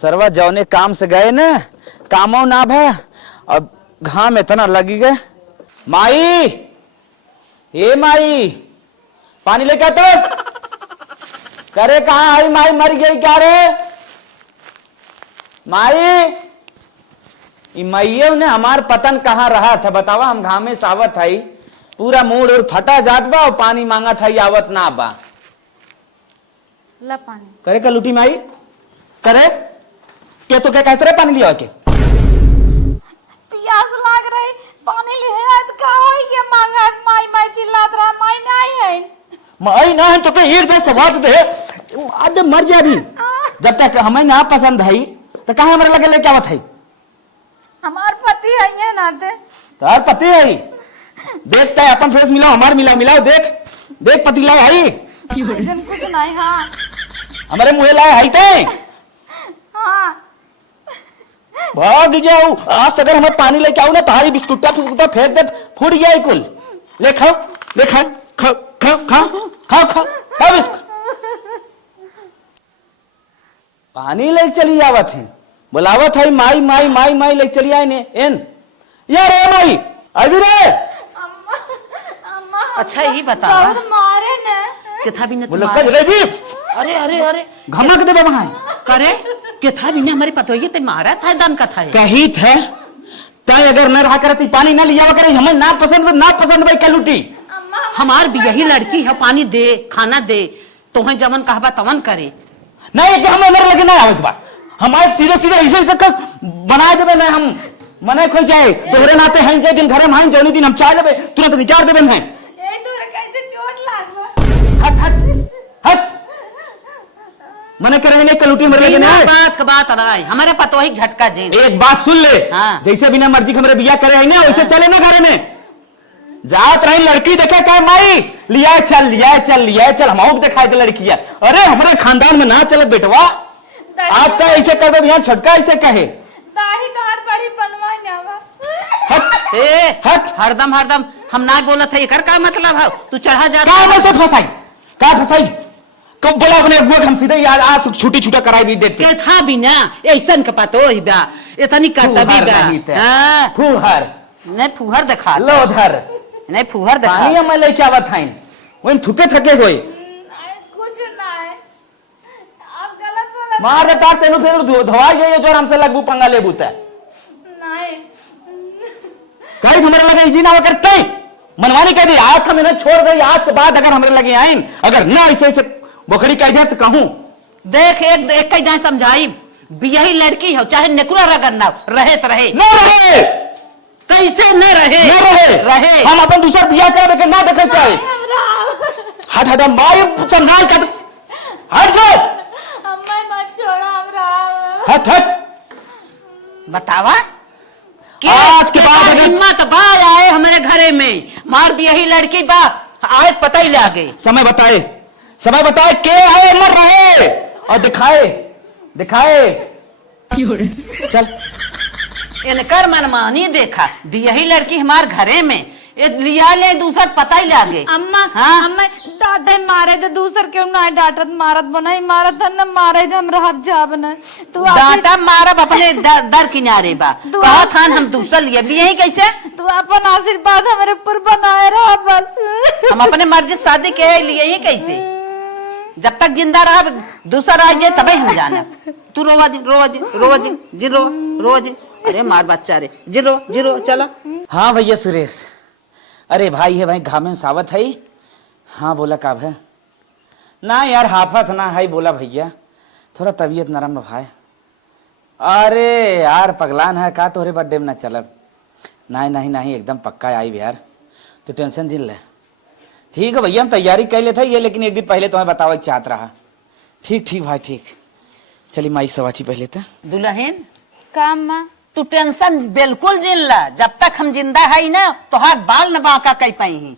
सरवा जौने काम से गए न कामो ना भा अब घाम इतना लगी गए। माई ए माई पानी लेके तो करे कहाँ आई माई मर गई क्या रे माई मैये ने हमार पतन कहाँ रहा था बतावा। हम घामे सावत है पूरा मूड और फटा जात बा और पानी मांगा था आवत ना बा। ला पानी करे का लुटी माई करे के तो क्या कैसे पानी लिया के प्यास लाग रही पानी ले तो का होई के मांगा माई चिल्लात रहा माई नहीं है माई ना है तो के एक दे सवाज दे आज मर जाए अभी जब तक हमें ना पसंद है तो कहाँ हमारे लगे लेके आवत है। हमार पति है ना थे तार पति है देखता है अपन फेस मिलाओ हमार मिलाओ देख देख पति लाए है ऐसन कुछ नहीं। हाँ हमारे मुँह लाए है ते हाँ भाग जाओ आज अगर हमें पानी लेके आओ ना तुम्हारी बिस्कुटा फिस्कुटा फेंक दे फूट गया कुल ले खाओ खाओ खाओ खाओ खाओ खाओ खाओ बिस्कुट पानी ले चली आवत है बुलावत है माई माई माई माई ले चली आए ने एन यार ए माई अभी रे अम्मा अम्मा अच्छा ही बतावा मारे ने केथा भी ने बोलो का जलेबी अरे अरे अरे घमक दे वहां करे केथा भी ने हमारे पतो ये ते मारा था दान का था कही थे तय अगर न रहा करती पानी ना लिया करे हमें ना पसंद भाई कलूटी हमार भी यही लड़की है पानी दे खाना दे तोहे जमन कहबा तवन करे नहीं कि हमें मेरे लगे ना आवे के बाद हमारे सीधे सीधे ऐसे कर बना देबे ना हम मने खोई जाए तोरे नाते हैं जे दिन घरे में हैं जोनी दिन हम चाह लेबे तुरंत निकाल देबे हैं ए तोरे कैसे चोट लागलो हट हट हट मने करे नहीं कलूटी मेरे लगे ना बात का बात रहा हमारे पतो ही झटका जे एक बात सुन ले हाँ। जैसे बिना मर्जी के हमारे बिया करे है ना वैसे चले ना घरे में जात रही लड़की देखे क्या माई लिया चल हम दिखाई दे लड़कियां अरे हमारे खानदान में ना चलत बेटवा आप तो ऐसे कर दे यहाँ छटका ऐसे कहे दाढ़ी तोहर बड़ी बनवा ना हट ए हट हरदम हम ना बोलत है एकर का मतलब है तू चढ़ा जा का में से फसाई कब बोला अपने गुआ हम सीधे यार आज छुट्टी छुटा कराई भी डेट के था भी ना ऐसन का पतो ही बा इतनी कर्तव्य बा हां फुहर नहीं फुहर दिखा लोधर नहीं फुहर दिखा पानी में लेके आवत हैं वही थुके थके गए कुछ ना है आप गलत बोला मार दे तार से फिर धोवा जाइए जो हमसे लगू पंगा ले बूता नहीं कहीं हमारे लगे जी ना करते मनवानी कह दी आज हम इन्हें छोड़ गई आज के बाद अगर हमारे लगे आइन अगर ना ऐसे बोखड़ी कह दिया तो कहूं देख एक कई जाए समझाई यही लड़की हो चाहे नेकुरा रगड़ ना रहे तो रहे न रहे कैसे न रहे हम अपन दूसरा बिया करे के ना देखे चाहे हट हट माई संभाल कर हट जो अम्मा मत छोड़ो हमरा हट हट बतावा आज के बाद हिम्मत बाहर आए हमारे घरे में मार भी यही लड़की बा आए पता ही लगे समय बताए के आए मर रहे और दिखाए चल इनकर मनमानी देखा भी यही लड़की हमारे घरे में लिया ले दूसरा पता ही लगे अम्मा हाँ? अम्मा डांटे मारे तो दूसर क्यों ना डांटत मारत बनाई मारत न मारे हम रहब जाब न तू डांटा मारब अपने दर किनारे बा कहा था हम दूसरा लिए भी यही कैसे तू अपन आशीर्वाद हमारे ऊपर बनाए रहा बस हम अपने मर्जी शादी के लिए ही कैसे जब तक जिंदा रहा दूसरा आ जाए तभी हम जाना तू रोज अरे मार बच्चा रे जीरो चला हाँ भैया सुरेश अरे भाई है भाई घामे सावत है हाँ बोला का है ना यार हाफत ना है बोला भैया थोड़ा तबीयत नरम भाई अरे यार पगलान है का तोहरे बर्थडे में ना चलब नहीं एकदम पक्का आई यार तो टेंशन जिन ले ठीक है भैया हम तैयारी कर लेते ये लेकिन एक दिन पहले तुम्हें बतावा चाहत रहा ठीक भाई ठीक चलिए माई सवाची पहले तो दुल्हन काम माँ तू टेंशन बिल्कुल जिन ला जब तक हम जिंदा है ना तोहार बाल न बांका कई पाई ही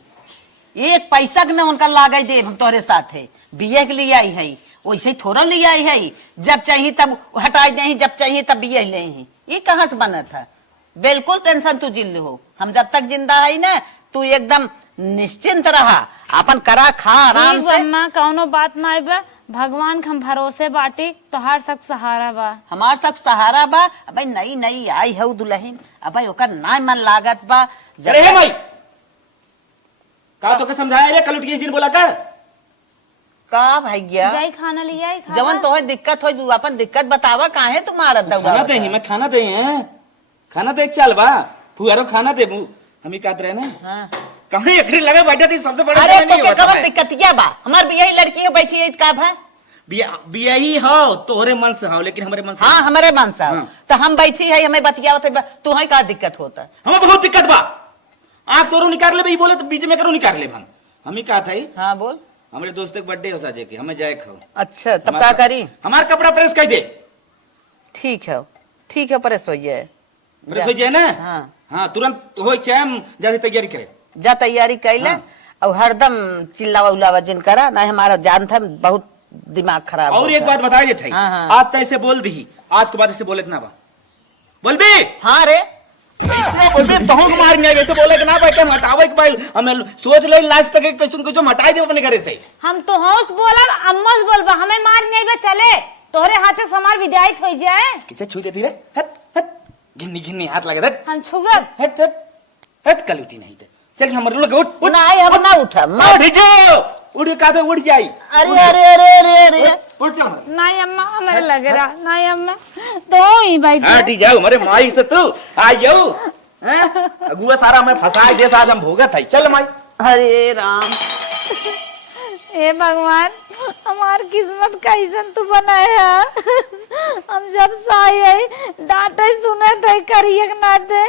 एक पैसा न उनका लागे दे हम तोहरे साथ है बिये के लिए आई है वैसे ही थोड़ा ले आई है जब चाहिए तब हटाई दे जब चाहिए तब बिये ले ये कहाँ से बना था बिल्कुल टेंशन तू जिन हो हम जब तक जिंदा है ना तू एकदम निश्चिंत रहा अपन करा खा आराम से अम्मा कौनो बात ना बा भगवान के हम भरोसे बाटी तोहार सब सहारा बा। हमार सब सहारा बा। अबे नई नई आई है दुल्हन, अबे ओकर ना मन लागत बा। अरे हे भाई का तो के समझाया रे, कल उठ के बोला कर का भैया जाई खाना ले आई खा जवन तोहे दिक्कत हो अपन दिक्कत बतावा, काहे तू मारत दौड़ा खाना दे ही, मैं खाना दे हैं, खाना दे चल बा फुआरो खाना दे हम ही कहत रहे ना। हाँ। कहीं एकरी लगे बैठा थी सबसे बड़ा अरे नहीं तो होता कब है। दिक्कतिया बा, हमार बिया ही लड़की है बैठी है का है। बिया ही हो तोहरे मन से हो, लेकिन हमारे मन से हाँ हमारे मन से हाँ। तो हम बैठी है हमें बतियावत है, तुम्हें का दिक्कत होता। हमें बहुत दिक्कत बा। आँख तोरो निकाल ले भाई, बोले तो बीच में करो निकाल ले भांग। हम ही कहा था हाँ बोल। हमारे दोस्त के बर्थडे हो साजे के, हमें जाए खाओ। अच्छा तब क्या करी? हमारा कपड़ा प्रेस कर दे। ठीक है प्रेस हो जाए। प्रेस हो जाए ना। हाँ हाँ तुरंत हो चाहे ज्यादा तैयारी करे। जा तैयारी कैले। हाँ। और हरदम चिल्लावा उल्लावा जिन करा ना, हमारा जान था बहुत दिमाग खराब और एक बात बता देते हाँ, हाँ। आज तैसे बोल दी, आज के बाद ऐसे बोले ना बा बोल भी। हाँ रे ऐसे बोल भी तो मारेंगे, ऐसे बोले कि ना भाई तुम हटावे के भाई हमें सोच ले लास्ट तक कैसे कुछ हटाई दे अपने घर से। हम तो होश बोला अम्मा से बोलबा हमें मार नहीं बा, चले तोहरे हाथे से हमार विदाई हो जाए। किसे छू देती रे? हट हट घिन्नी घिन्नी हाथ लगा दे। हम छुगब हट हट हट कल उठी नहीं दे। चल हम लोग उठ उठ ना अब ना उठा उठ जाओ, उड़ का तो उड़ जाई। अरे अरे अरे अरे अरे उठ चल नहीं अम्मा हमें लग रहा नहीं अम्मा तो ही बैठ हट जाओ हमारे माई से तू आ जाओ। हैं अगुआ सारा मैं फंसा दे, आज हम भोगत है। चल माई। हरे राम। हे भगवान हमार किस्मत कैसन तू बनाया। हम जब साई आई डांटे सुने थे करिए ना दे।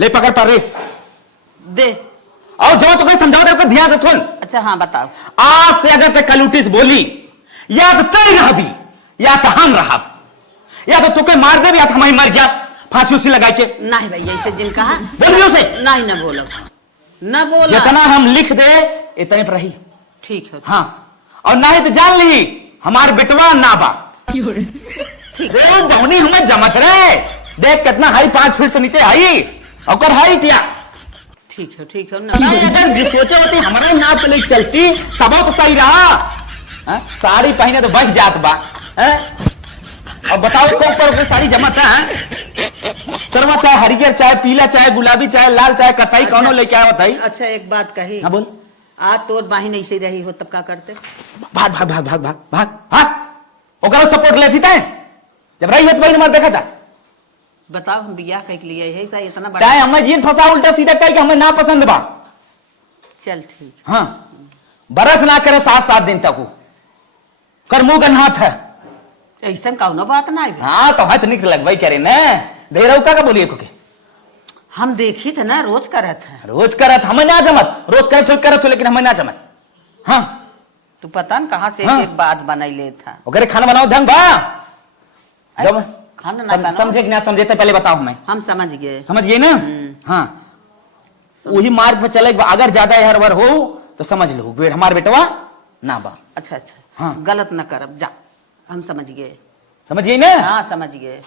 ले पकड़ परेश दे। और जो तो समझाओ तेरे को ध्यान से सुन। अच्छा हाँ बताओ। आज से अगर ते कलूटिस बोली या तो तय रह भी या तो हम रहा, या तो तुके मार दे या तो हमारी मर जा फांसी उसी लगा के। नहीं भैया ऐसे जिन कहा बोल उसे नहीं ना बोलो ना बोलो। जितना हम लिख दे इतने पर रही। ठीक है हाँ और नहीं तो जान ली हमारे बेटवा ना बा। ठीक रे बहुनी हमें जमत रे, देख कितना हाई 5 फीट से नीचे हाई और हाइट या। ठीक है नहीं, अगर जो सोचे होती हमारे नाप पे ले चलती तब तो सही रहा। हाँ? साड़ी पहने तो बच जात बा। हाँ? और बताओ को ऊपर साड़ी जमत है सरवा, चाहे हरियर चाहे पीला चाहे गुलाबी चाहे लाल चाहे कथई कौनो लेके आया बताई। अच्छा एक बात कही। हाँ बोल। आज तोर बाहिन ऐसे रही हो तब क्या करते? भाग भाग भाग भाग भाग भाग भाग ओकरो सपोर्ट लेती तै जब रही है तो वही मर देखा जा। बताओ हम बियाह कह के लिए है इतना बड़ा? चाहे हमें जीन फंसा उल्टा सीधा कह के हमें ना पसंद बा। चल ठीक। हाँ बरस ना करे 7-7 दिन तक वो कर मुंह गन्हात है। ऐसा कौनो बात ना है। हाँ तो हाथ निक लगवाई करे ना दे रहा का बोलिए को के हम देखी थे ना रोज करत है। रोज करत हमें ना जमत, रोज करत लेकिन हमें ना जमत। हाँ तू पता न कहाँ से हाँ। एक बात बनाई ले था। ओकरे खाना बनाओ ढंग बा जब खाना ना बनाओ। समझे कि ना समझे तो पहले बताओ हमें। हम समझ गए। समझ गए ना। हाँ वही मार्ग पे चले, अगर ज्यादा हर वर हो तो समझ लो हमारे बेटवा ना बा। अच्छा अच्छा हाँ। गलत न करब जा, हम समझ गए। समझ गई ना। हाँ समझ गए।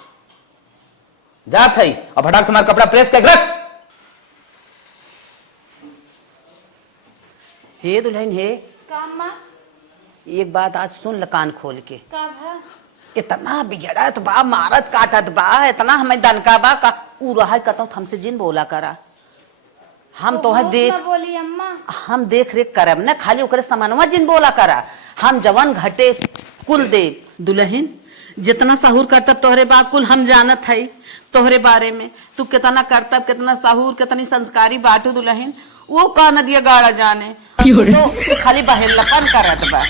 जात है और फटाक से हमारा कपड़ा प्रेस कर रख। हे दुल्हन हे काम मां एक बात आज सुन ल कान खोल के। का भा इतना बिगड़त बा, मारत काटत बा, इतना हमें दनका बा का उ रहा कतो हमसे जिन बोला करा। हम तो देख बोली अम्मा हम देख रेख करब ना, खाली ओकरे समानवा जिन बोला करा। हम जवन घटे कुल दे दुल्हन जितना साहूर करतब तोहरे बा कुल हम जानत है तोहरे बारे में। तू कितना करतब कितना साहूर कितनी संस्कारी बाटू दुल्हन, वो का नदिया गाड़ा जाने तो खाली बहेलपन करत बा।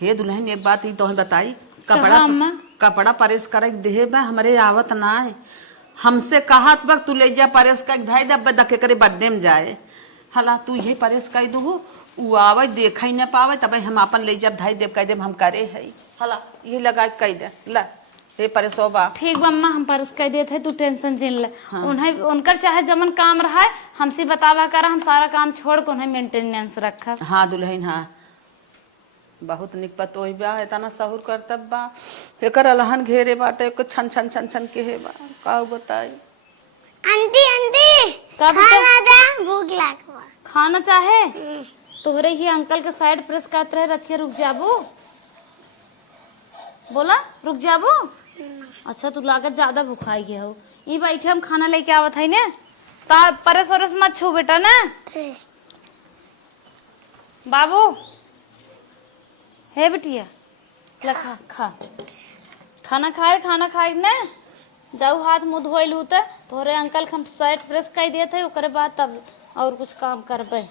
हे दुल्हन एक बात ही तोहे बताई, कपड़ा परेश कर देहे बा हमरे आवत ना है। हमसे कहत वक्त तू ले जा परेश कर धाई दब दके करे बर्थडे में जाए। हला तू ये परेश कर दू उ आवे देखा ही न पावे तब हम अपन ले जब धाई देव कह देव हम करे है। हला ये लगा कह दे ला हे परेशो बा। ठीक बा अम्मा हम परस कह देते तू टेंशन जिन ले। उन्हें उनकर चाहे जमन काम रहा है हमसे बतावा करा, हम सारा काम छोड़ के उन्हें मेंटेनेंस रखा। हाँ दुल्हन हाँ बहुत निक पतो बा, इतना सहूर करतब बा, एकर अलहन घेरे बाटे को छन छन छन छन के हे बा का बताई। आंटी आंटी का बेटा? खाना दे, भूख लागल बा। खाना चाहे तोहरे ही अंकल के साइड प्रेस करते रहे रच के रुक जाबू। बोला रुक जाबू। अच्छा तू लागत ज्यादा भूखाई गया हो। ई बैठे हम खाना लेके आवत है ने ता परस वरस मत छू बेटा ना। ठीक। बाबू हे बिटिया लखा खा खाना खाए ने जाऊ हाथ मुंह धोइल हूँ तोहरे अंकल हम साइड प्रेस कर दिए थे ओकरे बाद तब और कुछ काम करबे।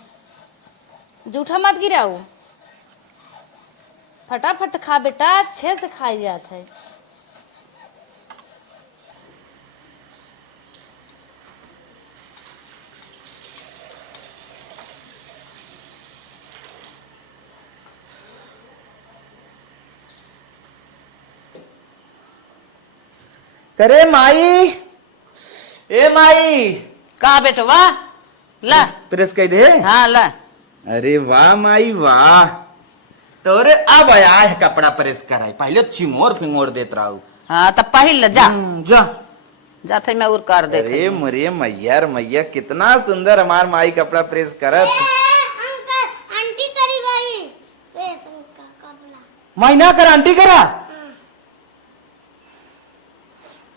जूठा मत गिराऊ फटाफट खा बेटा अच्छे से खाई जात है। करे माई, ए माई का बेटवा ला। प्रेस कर दे। हाँ ला। अरे वाह माई वाह, तोरे अब आया है कपड़ा प्रेस कराई, पहले चिंगोर फिंगोर देत रहू। हाँ तब पहिल जा जा जाते मैं और कर दे। अरे मरे मैया कितना सुंदर हमार माई कपड़ा प्रेस करत। अंकल आंटी करी भाई प्रेस का कपड़ा। माई ना कर आंटी करा।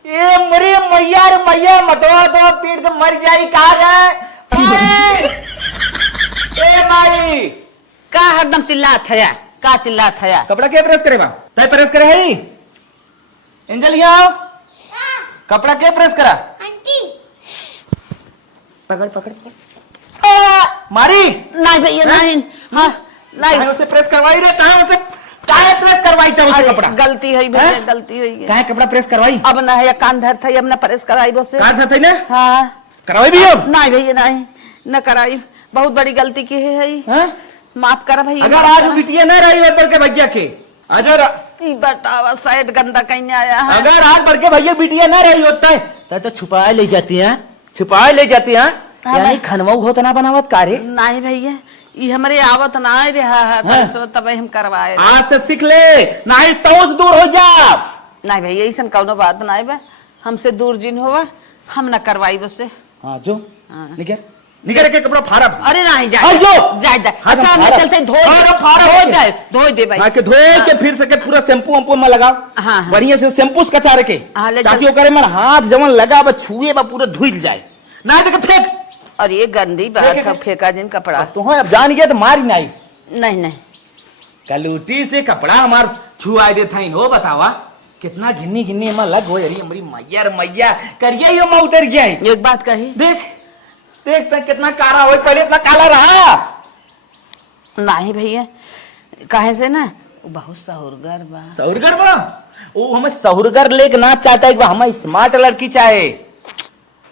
ए मरे मैया मतवा तो पीट तो मर जाई कहा जाए। ए माई का हरदम चिल्लात है का चिल्लात है। कपड़ा क्या प्रेस करे बा तय प्रेस करे है एंजल यहाँ कपड़ा क्या प्रेस करा। आंटी पकड़ पकड़ मारी नहीं भैया नहीं। हाँ नहीं काहे उसे प्रेस करवाई रे, काहे प्रेस करवाई था उसे कपड़ा। गलती हुई भैया हैं? गलती हुई है। काहे कपड़ा प्रेस करवाई। अब ना है कान धर था अब ना प्रेस कराई बसे। कहा था ना हाँ करवाई भी अब। नहीं भैया नहीं न कराई बहुत बड़ी गलती की है। हैं? माफ करा भैया। अगर आज वो बिटिया न रही उधर के भैया के अगर ई बतावा शायद गंदा कहीं आया है। अगर आज बढ़ के भैया बिटिया न रही होता है तो छुपाए ले जाती है, छुपाए ले जाती है। हाँ यानी भाई। खनवाऊ होता ना बनावत कारे। नहीं भैया ये हमारे आवत ना रहा है तब हम करवाए। आज से सीख ले नहीं तो दूर हो जा। नहीं भैया ऐसा कौनो बात नहीं बा हमसे दूर जिन होगा हम न करवाई बस से। हाँ जो हाँ। निकल निकल के कपड़ा फाड़ा। अरे नहीं हाँ, जो। जाए हाँ, अच्छा फाड़ा। मैं चलते धो दे भाई। हाँ के धोए के फिर सके पूरा शैम्पू वैम्पू में लगाओ। हाँ, हाँ। बढ़िया से शैम्पू कचारे के हाँ, ले ताकि चल। ओकरे में हाथ जवन लगा बा छुए बा पूरा धुल जाए ना देखे फेंक। और ये गंदी बात फेंक, है फेंक। फेंका जिन कपड़ा। तो अब जान गया तो मारी नहीं नहीं नहीं कलूटी से कपड़ा हमार छुआ दे था हो बतावा कितना घिन्नी घिन्नी में लग हो यारी हमारी मैया करिए ही मैं उतर गया है। एक बात कही देख देख तक कितना काला हो पहले इतना काला रहा। नहीं भैया कहे से ना वो बहुत सहुरगर बा। सहुरगर बा वो हमें सहुरगर लेके ना चाहता है हमें स्मार्ट लड़की चाहे।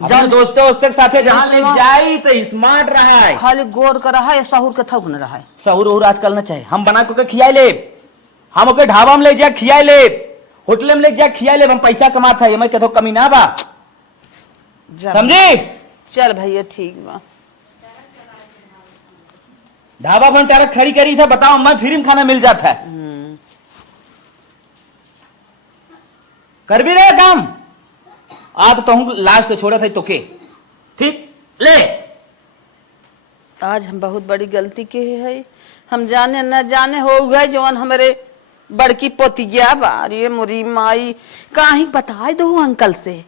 जब दोस्तों के साथ जहाँ ले जाई तो स्मार्ट रहा है। खाली गोर कर रहा है सहुर के थक न रहा है। सहूर और आजकल ना चाहे हम बना के खिया ले, हम ओके ढाबा में ले जा खिया ले, होटल में ले जा खिया ले, हम पैसा कमाता है हमें कतो कमी ना बा समझी। चल भैया ठीक बा। ढाबा पर तारा खड़ी करी था बताओ मैं फ्री में खाना मिल जाता है। कर भी रहे काम आज तो हूँ लास्ट से छोड़ा था तो के ठीक ले। आज हम बहुत बड़ी गलती की है हम जाने न जाने हो गए जवन हमारे बड़की पोतिया बा। अरे मोरी माई कहीं बताए दो अंकल से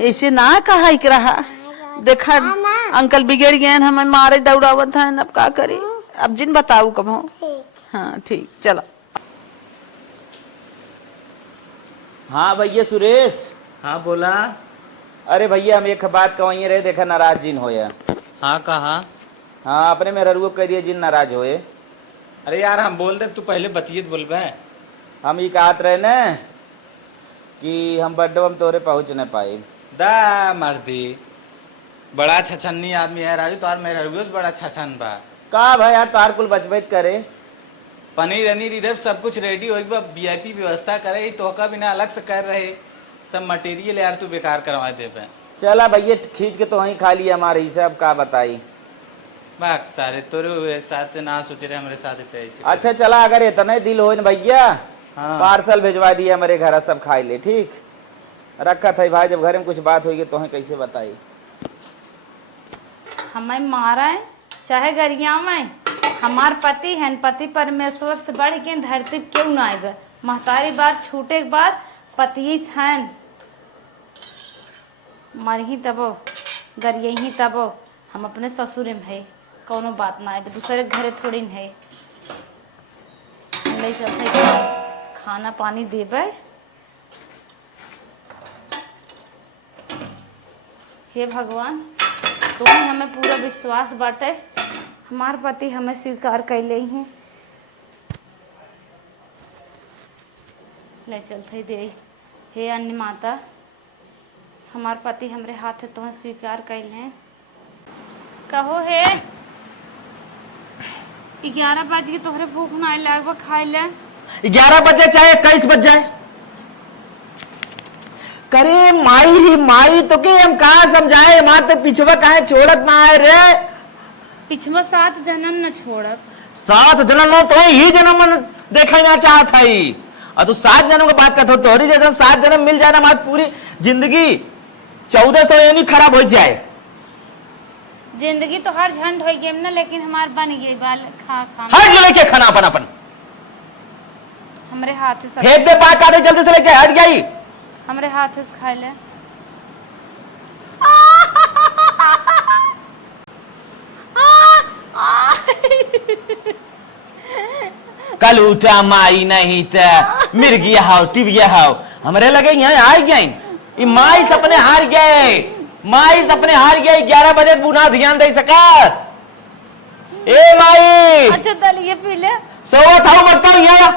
ऐसे ना कहा एक रहा देखा अंकल बिगड़ गए हमें मारे दौड़ावत है अब का करी अब जिन बताऊ कब हो। हाँ ठीक चलो। हाँ भैया सुरेश। हाँ बोला। अरे भैया हम एक बात कही रहे देखा नाराज जिन होया। हाँ कहा। हाँ अपने में ररुआ कह दिए जिन नाराज होए। अरे यार हम बोल दे तू पहले बतियत बोलबे। हम ये कहत रहे न कि हम बर्थडे में तोरे पहुंच न पाए। दा मर्दी बड़ा छछन्नी आदमी है राजू तोर मेरा रुगस बड़ा छछन बा। का भाई यार तार कुल बचबैत करे पनीर अनीर इधर सब कुछ रेडी हो वीआईपी व्यवस्था करे तो का बिना अलग से कर रहे सब मटेरियल यार तू बेकार करवा दे पे। चला भैया खींच के तो वहीं खा लिया हमारे हिसाब का बताई। बाक सारे तोरे साथ ना सोच रहे हमारे साथ इतने ऐसे। अच्छा चला अगर इतना दिल हो न भैया हाँ। पार्सल भिजवा दिया हमारे घर सब खाई ले ठीक। रखा था भाई जब घर में कुछ बात होगी तो कैसे बताई। हमें मारा चाहे गरिया में हमार पति है, पति परमेश्वर से बढ़ के धरती क्यों ना आए। महतारी बार छूटे के बाद पति हैं मर ही तबो गरिए ही तबो। हम अपने ससुर में है, कोनो बात ना है, दूसरे घरे थोड़ी न है। ले चलते खाना पानी देवे। हे भगवान, तुम्हें हमें पूरा विश्वास बाटे, हमार पति हमें स्वीकार कैले हैं। ले चलते दे। हे अन्य माता, हमार पति हमरे हाथ है तुम्हें स्वीकार कैले हैं। कहो हे 11 बज के तोहरे भूख ना लागबा खाए ले। 11 बजे चाहे 21 बज जाए। करे माई ही माई तो के हम कहा समझाए, माते पिछवा काहे छोड़त ना है रे। पिछवा 7 जन्म न छोड़ब। 7 जन्म तो ही जन्म देखा ना चाहत है, और तू 7 जन्म की बात करते हो। तोहरी जैसा 7 जन्म मिल जाए ना, हमारी पूरी जिंदगी 1400 यूं खराब हो जाए। जिंदगी तो हर झंड हो गई ना, लेकिन हमार बन गई बाल खा खा हट जो लेके खाना अपन हमरे हाथ से हेड पे बात काटे जल्दी से लेके हट गई। हमरे हाथ से खाए ले। कल उठा माई नहीं त मिर्गिया हाउ टिबिया हाउ हमरे लगे यहाँ आ गए। माई सपने हार गए, माई सपने हार गए। 11 बजे बुना ध्यान दे सका। ए माई अच्छा दलिए पी ले। सोवत हाउ बताओ यहाँ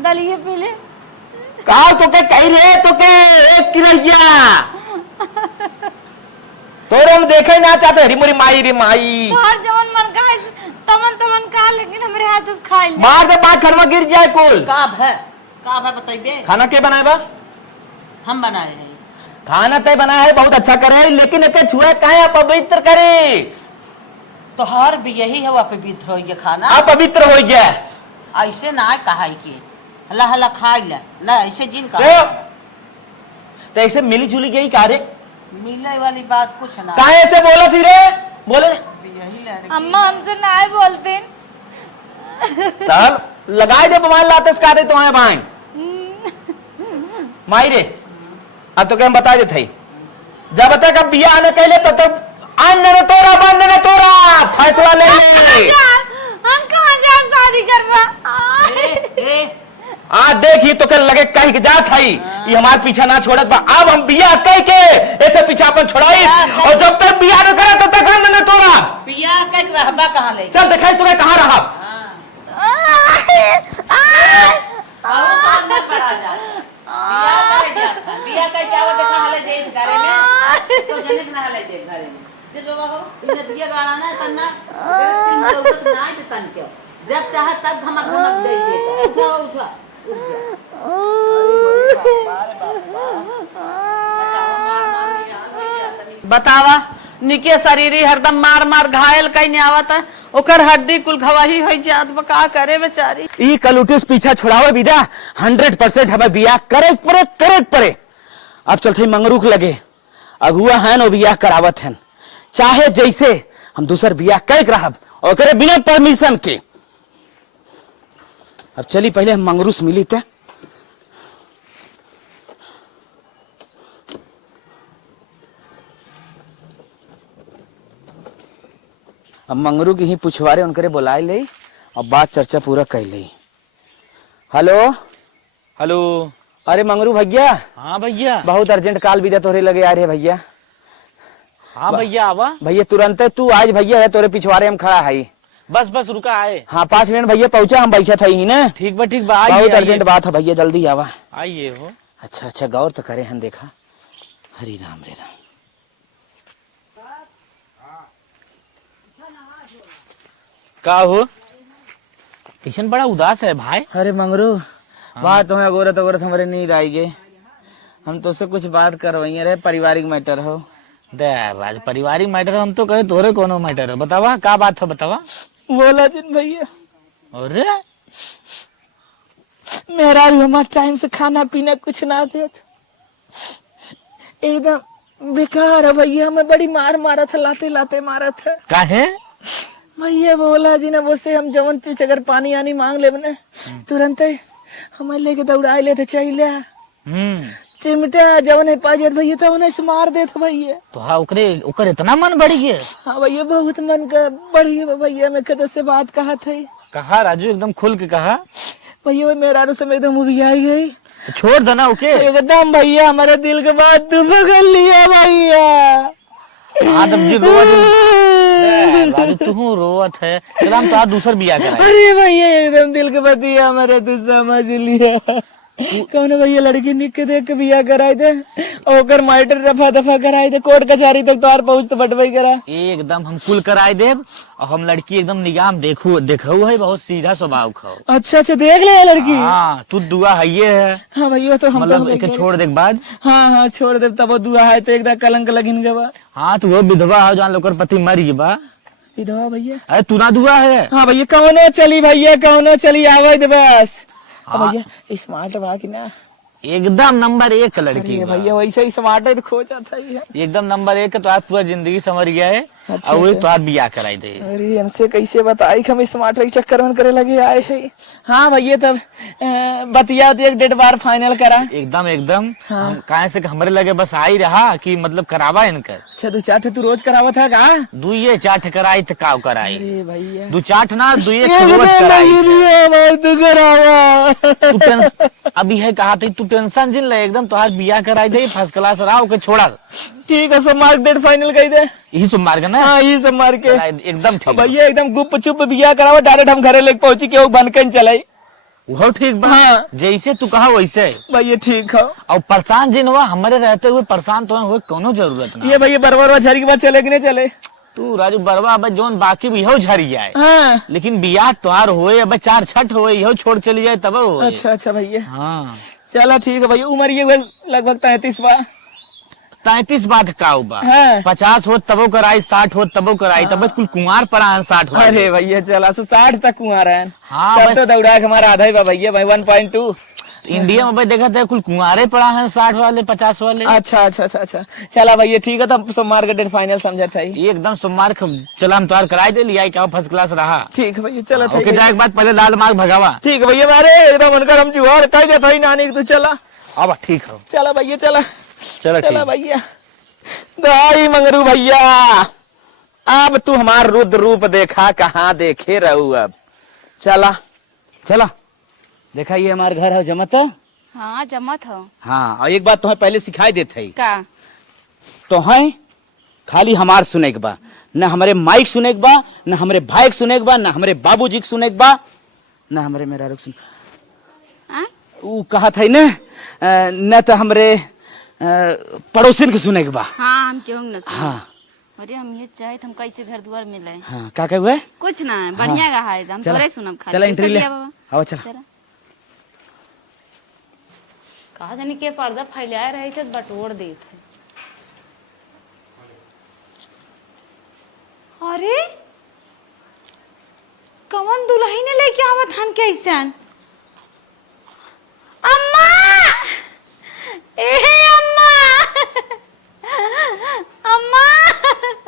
दलिए पी ले। कहा तो के कही रे तो के एक किरैया तोरे हम देखे ना चाहते। हरी मोरी माई रे माई हर जवन मन का तमन का, लेकिन हमरे हाथ से खाए ले। मार दे बात घर में गिर जाए कुल। का है बताइए। खाना के बनाए बा? हम बनाए हैं। खाना तय बनाया है, बहुत अच्छा करे, लेकिन एक छुआ काहे अपवित्र करे। तो हर भी यही है, वो अपवित्र हो गया खाना। अपवित्र हो गया ऐसे ना कहा कि हला हला खाई ले ना, ऐसे जिन का तो ऐसे मिली जुली गई कारे। मिले वाली बात कुछ ना। काहे ऐसे बोला थी रे? बोले यही लड़की अम्मा हमसे ना बोलते। तब लगाए दे बमान लाते काटे तो आए भाई माई रे। अब तो क्या हम बता देते जब बता कब बिया आने कहले तो आने ने तोरा बंद ने तोरा फैसला ले ले। हम कहाँ जाए शादी करवा। आज देखी तो क्या लगे कहीं के जात है ये हमारे पीछा ना छोड़त बा। अब हम बिया कह के ऐसे पीछा अपन छोड़ाई, और जब तक बिया न करे तब तक आने ने तोरा पिया के रहबा कहाँ ले। चल दिखाई तुम्हें कहाँ रहा। बिया का क्या वो देखा हले दे घरे में तो जने ना हले दे घरे में जे लोग हो नदिया गाना ना तन्ना सिंह लोग ना है तन के जब चाहे तब घमक दे देता। उठा बतावा निके शरीरी हरदम मार मार घायल कहीं नहीं आवत है, ओकर हड्डी कुल घवाही हो जात बका करे बेचारी। ई कलुटिस पीछा छुड़ावे विदा 100% हमें बिया करे परे। अब चलते मंगरूक लगे अगुआ है नो बिया करावत है, चाहे जैसे हम दूसर बिया कह रहब और करे बिना परमिशन के। अब चली पहले हम मंगरूस मिली थे। अब मंगरू की ही पुछवारे उनकरे बुलाए ले और बात चर्चा पूरा कर ली। Hello hello. अरे मंगरू भैया। हाँ भैया। बहुत अर्जेंट काल विदा तोरे लगे आ रहे भैया। हाँ भैया आवा। भैया तुरंत तू आज भैया है तोरे पिछवारे हम खड़ा है। बस बस रुका आए। हाँ 5 मिनट भैया पहुंचा, हम बैठा था ही ना। ठीक बा बहुत अर्जेंट बात है भैया, जल्दी आवा। आइए हो। अच्छा गौर तो करे हम देखा। हरी राम रे राम। का हो किशन बड़ा उदास है भाई। अरे मंगरू बात तुम्हें अगोरत हमारे नींद आई गई। हम तो से कुछ बात करवाइए रे, पारिवारिक मैटर हो। दे आज पारिवारिक मैटर हम तो कहे तोरे कोनो मैटर है, बतावा का बात है बतावा। बोला जिन भैया। अरे मेरा भी हमारा टाइम से खाना पीना कुछ ना दे, एकदम बेकार है भैया, हमें बड़ी मार मारा था, लाते लाते मारा था काहे? भैया। बोला जी ना, वो से हम जवन चूच अगर पानी आनी मांग ले बने तुरंत हमें लेके दौड़ाए लेते चाहिए। चिमटा जवन है पाजत भैया तो उन्हें से मार देते भैया। तो हाँ ओकरे ओकर इतना मन बढ़ गया? हाँ भैया बहुत मन का बढ़ गया भैया। मैं कद से बात कहा था। कहा राजू, एकदम खुल के कहा भैया। वो मेरा समय एकदम मूवी आई गई। छोड़ देना ओके एकदम भैया, हमारे दिल के बात तू पकड़ लिया भैया। हाँ तब जी रोवत राजू, तू रोवत है। चल हम तो दूसर बिया कराए। अरे भैया एकदम दिल के बतिया हमारे, तू समझ लिया। कौन भैया लड़की निक के देख के बिया कराए थे और ओकर माइटर रफा दफा कराए थे, कोर्ट कचहरी तक तो पहुंच तो बटवाई करा। एकदम हम कुल कराए देव और हम लड़की एकदम निगाम देखू है, बहुत सीधा स्वभाव खाओ। अच्छा अच्छा देख ले लड़की। हाँ तू दुआ है ये है। हाँ भैया तो हम मतलब एक छोड़ दे बाद। हाँ हाँ छोड़ दे, तब वो दुआ है तो एकदम कलंक लगिन के बा। हाँ तो वो विधवा है जहाँ लोकर पति मर गई बा। विधवा भैया? अरे तू ना दुआ है। हाँ भैया कौनो चली भैया, कौनो चली आवाज बस। भैया स्मार्ट बा कि ना? एकदम नंबर 1 लड़की अरे भैया वैसे ही स्मार्ट है तो खो जाता है। एकदम नंबर 1 तो आज पूरा जिंदगी संवर गया है। अच्छा, और वही अच्छा। तो आज बियाह कराई दे। अरे इनसे कैसे बताई कि हम स्मार्ट के चक्कर में करे लगे आए है। हाँ भैया तब बतिया एक डेट बार फाइनल करा। एकदम एकदम हाँ। हम काहे से कि हमरे लगे बस आई रहा कि मतलब करावा इनकर। अच्छा 2-4 तू रोज करावा था का? 2-4 कराई तो काव कराई। अरे भैया 2-4 ना 2-1 रोज कराई। तू करावा तू अभी है कहा थी तू टेंशन जिन ले, एकदम तुहार बियाह कराई दे फर्स्ट क्लास रहा ओके छोड़ा। ठीक है, सब मार्क डेट फाइनल कर दे। यही सब मार के ना। हाँ यही सब मार के एकदम ठीक भैया, एकदम गुप चुप बिया करावा, डायरेक्ट हम घरे लेके पहुंची के बन के चलाई। वो ठीक बा। हाँ। जैसे तू कहा वैसे भैया ठीक है। और परेशान जिन हुआ हमारे रहते हुए परेशान तो हुए कोनो जरूरत नहीं। ये भैया बरबर झड़ी के बाद चले कि नहीं चले? तू राजू बरवा अब जोन बाकी भी हो झरी जाए। हाँ। लेकिन बियाह तोहार होए अब 4 छठ होए यहो छोड़ चली जाए तब होए। अच्छा अच्छा भैया। हाँ चला ठीक है भैया। उम्र ये लगभग 33 बा। 33 बात का बा। हाँ। 50 हो तबो कराई, 60 हो तबो कराई, तब कुल कुंवार पर 60 हो। अरे भैया चला 60 तक कुंवार है। हाँ, तब बस। तो दौड़ा के हमारा आधा ही बा भैया भाई 1.2। इंडिया में भाई देखा था कुल कुंवारे पड़ा है 60 वाले 50 वाले। अच्छा अच्छा अच्छा अच्छा चला भैया ठीक है। तब सोमवार का डेट फाइनल समझा था। एकदम सोमवार चला हम तोहार कराई दे लिया क्या फर्स्ट क्लास रहा। ठीक है भैया चला। ओके जाए के बाद पहले लाल मार्ग भगावा। ठीक है भैया। अरे एकदम उनका हम जुआर कह देता ही नानी तू चला। अब ठीक है चला भैया चला। चलो चला ठीक। भैया। दाई मंगरू भैया, अब तू हमार रुद्र रूप देखा, कहाँ देखे रहू अब। चला चला देखा ये हमारा घर है जमत। हाँ जमत हो। हाँ और एक बात तुम्हें पहले सिखाई देते है का तो है खाली हमार सुने के बा, न हमारे माइक सुने के बा, न हमारे भाई के सुने के बा, न हमारे बाबूजी के सुने के बा, न हमारे मेरा सुन। वो कहा था न तो हमारे पड़ोसिन के सुने के बा। हाँ हम क्यों न सुने। हाँ अरे हम ये चाहे हम कैसे घर द्वार मिले। हाँ क्या हुआ? कुछ ना बढ़िया कहा है हम तोरे सुनम खाली। चला एंट्री ले बाबा आओ चला। चला। कहा जानी के पर्दा फैलाए रहे थे बटोर दे थे। अरे कवन दुल्ही ने लेके आवत हन कैसन? अम्मा ए अम्मा अम्मा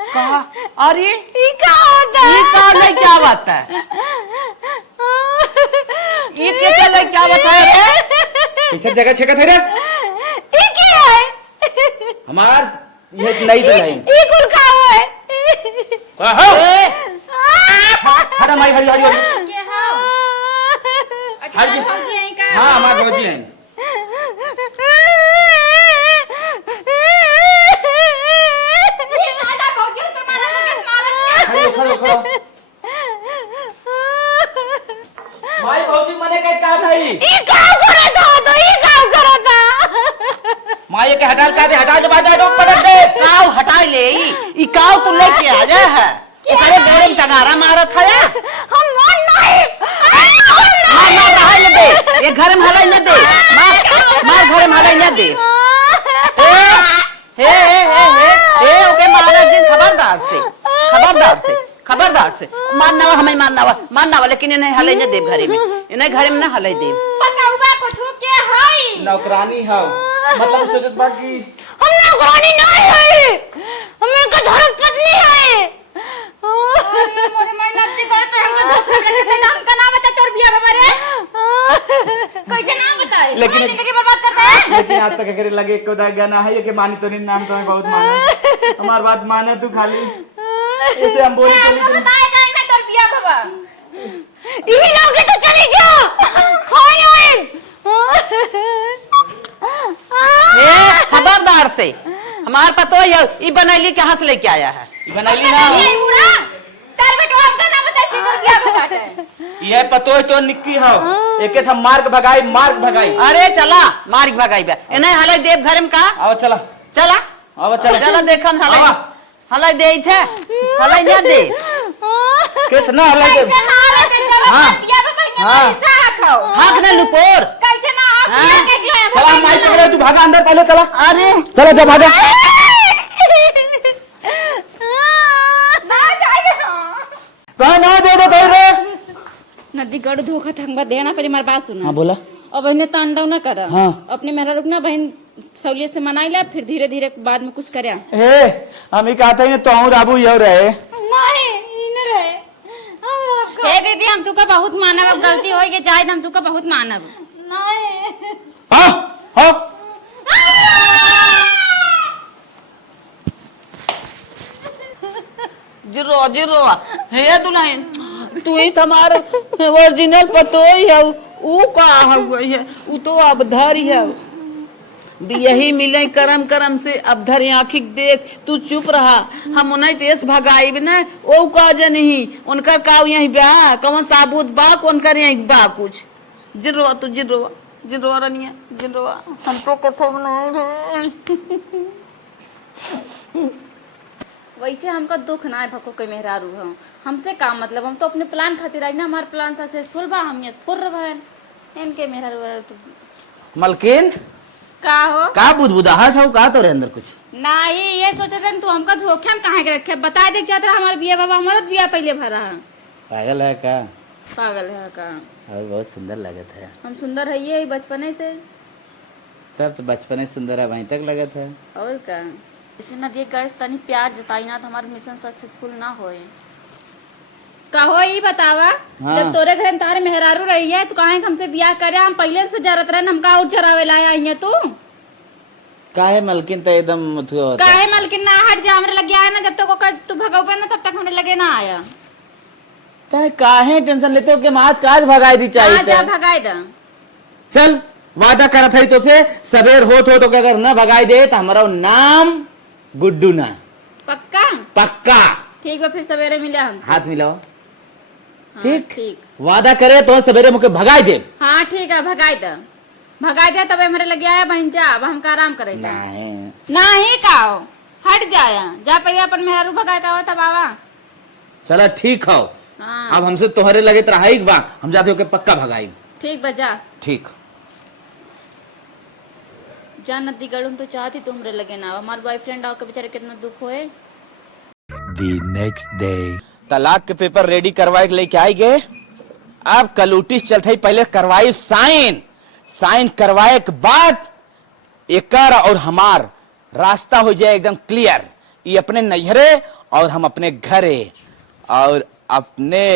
कहा? अरे ये क्या होता है? ये कहा लेके आवत है? ये कैसे लेके आवत है रे? कैसे जगह छेका थे रे? ये क्या है? हमार ये नई तो नहीं। ये कुल का हुआ है? हटा माई हरी हरी हरी। क्या हां? हरी फौजी हैं का? हाँ हमारे फौजी हैं। ये आधा फौजी तो मारा खड़ो खड़ो खड़ो। माई फौजी मने के का था ये काम करा था तो ये काम करा था। माई के हटा दे बाद दो पटक दे। काव हटा ले ई काव तू लेके आ जा है। ओकरे गोरे में टगारा मारत है। हम मान नहीं। मार हलाई न दे। ये घर में हलाई न दे। मार घर में हलाई न दे। हे ओके मारा जिन खबरदार से मारना हमें मारना लेकिन इन्हें हलाई न दे घरे में। इन्हें घरे में ना हलाई दे। पकाउबा को थूक के हई। नौकरानी हाउ मतलब सोचत बा कि हम नौकरानी नहीं है, हम इनका धर्म पत्नी है। मोरे माई लगती करते हमको धोखा देते ना, हमका नाम बता तोर बिया बाबा रे। कैसे नाम बताए? लेकिन- जिंदगी बर्बाद करते हैं। लेकिन आज तक अगर लगे को दा गाना है ये कि मानी तो नहीं, नाम तो मैं बहुत माना, हमार बात माने तू खाली ऐसे हम बोले हमको चली बताएगा ही नहीं तोर बिया बाबा। यही लोगे तो चली जाओ। हाय ए खबरदार से हमार पतो है ई बनैली कहाँ से लेके आया है। बनैली ना ये बुरा तार बेटवा हमका नाम बता सी तोर बिया बाबा है। ये पतो है तो निक्की हो एके था मार्ग भगाई अरे चला मार भगाई बे इन्हें हले देव घर में का आओ चला चला आओ चला चला देखम हले आवा। हले दे थे हले ना दे किस ना हले के कैसे ना आवे कैसे हाँ। बिया बाबा यहाँ हाँ। पैसा रखो। हक न लुकोर कैसे ना आप हाँ। बिया कैसे है? चला माई पकड़े तू भागा अंदर पहले चला अरे चला जा भागा ना जाइए कहाँ ना जाए तो कहीं रे नदी गड़ धोखा थंगबा देना पहले हमारी बात सुनो। हाँ बोला और बहने तांडव ना करा। हाँ। अपने मेहरा रुकना बहन सहूलियत से मनाई ला, फिर धीरे धीरे बाद में कुछ करे। ए हम ही कहते हैं तो हूँ राबू ये रहे नहीं इन रहे हे दीदी हम तुका बहुत मानव, अब गलती हो गई चाहे हम तुका बहुत मानव। नहीं हाँ हाँ जिरो जिरो हे दुल्हन तू ही हमार ओरिजिनल पतो ही है ऊ का हुआ है ऊ तो अब धरी है यही मिले करम करम से अब धर आँखी देख तू चुप रहा हम उन्हें तेज भगाई न ओ का नहीं उनका का यही बा कौन साबुत बा कौन कर यही बा कुछ जिरो तू जिरो रनिया जिरो हमको कथो नहीं वैसे हमका दुख ना है भको के मेहरारू हम हमसे काम मतलब हम तो अपने प्लान खातिर आई ना, हमारा प्लान सक्सेसफुल बा, हम ये फुर्र बहन इनके मेहरारू तो मलकिन का हो का बुदबुदाहट हो का तो रे अंदर कुछ नहीं ये सोचे थे तू हमका धोखे में कहाँ के रखे बता दे चाहते हमारे बिया बाबा हमारा बिया पहले भरा है। पागल है का पागल है का और बहुत सुंदर लगत है हम सुंदर है ये बचपने से तब तो बचपन से सुंदर है वहीं तक लगत है और का इसे ना देख कर तनी प्यार जताई ना तो हमारा मिशन सक्सेसफुल ना होए। कहो ही बतावा हाँ। जब तोरे घर में तारे मेहरारू रही है तो काहे हमसे बियाह करे, हम पहले से जरत रहे हमका और चरावे लाया आई है तू काहे मलकिन तो एकदम मुथुआ होता काहे मलकिन ना हट जा हमरे लगे आया ना जब तक तू भगव ना तब तक हमरे लगे ना आया। तो काहे टेंशन लेते हो कि आज काज भगाई दी हाँ, जा चाहिए भगाए दा चल वादा करत है तो से सवेर हो तो अगर न भगाई दे तो हमारा नाम गुड्डू ना पक्का पक्का ठीक है फिर सवेरे मिले हमसे। हाथ मिलाओ हाँ, ठीक ठीक वादा करे तो सवेरे मुझे भगाई दे हाँ ठीक है भगाए दे तब हमारे लगे आया बहन जा अब हमका आराम करे नहीं नहीं काओ हट जाया जा पहले अपन मेहरारू भगाए का हो तब आवा। चला ठीक हो हाँ अब हमसे तोहरे लगे तरहाई बा हम जाते हो के पक्का भगाई ठीक बजा ठीक जा नदी गड़ूम तो चाहती तुमरे लगे ना हमारे बॉयफ्रेंड आओ के बेचारे कितना दुख होए। The next day. तलाक के पेपर रेडी करवाए के लेके आई गए अब कलूटिस चलते ही पहले करवाई साइन करवाए के बाद एकर और हमार रास्ता हो जाए एकदम क्लियर, ये अपने नैहरे और हम अपने घरे और अपने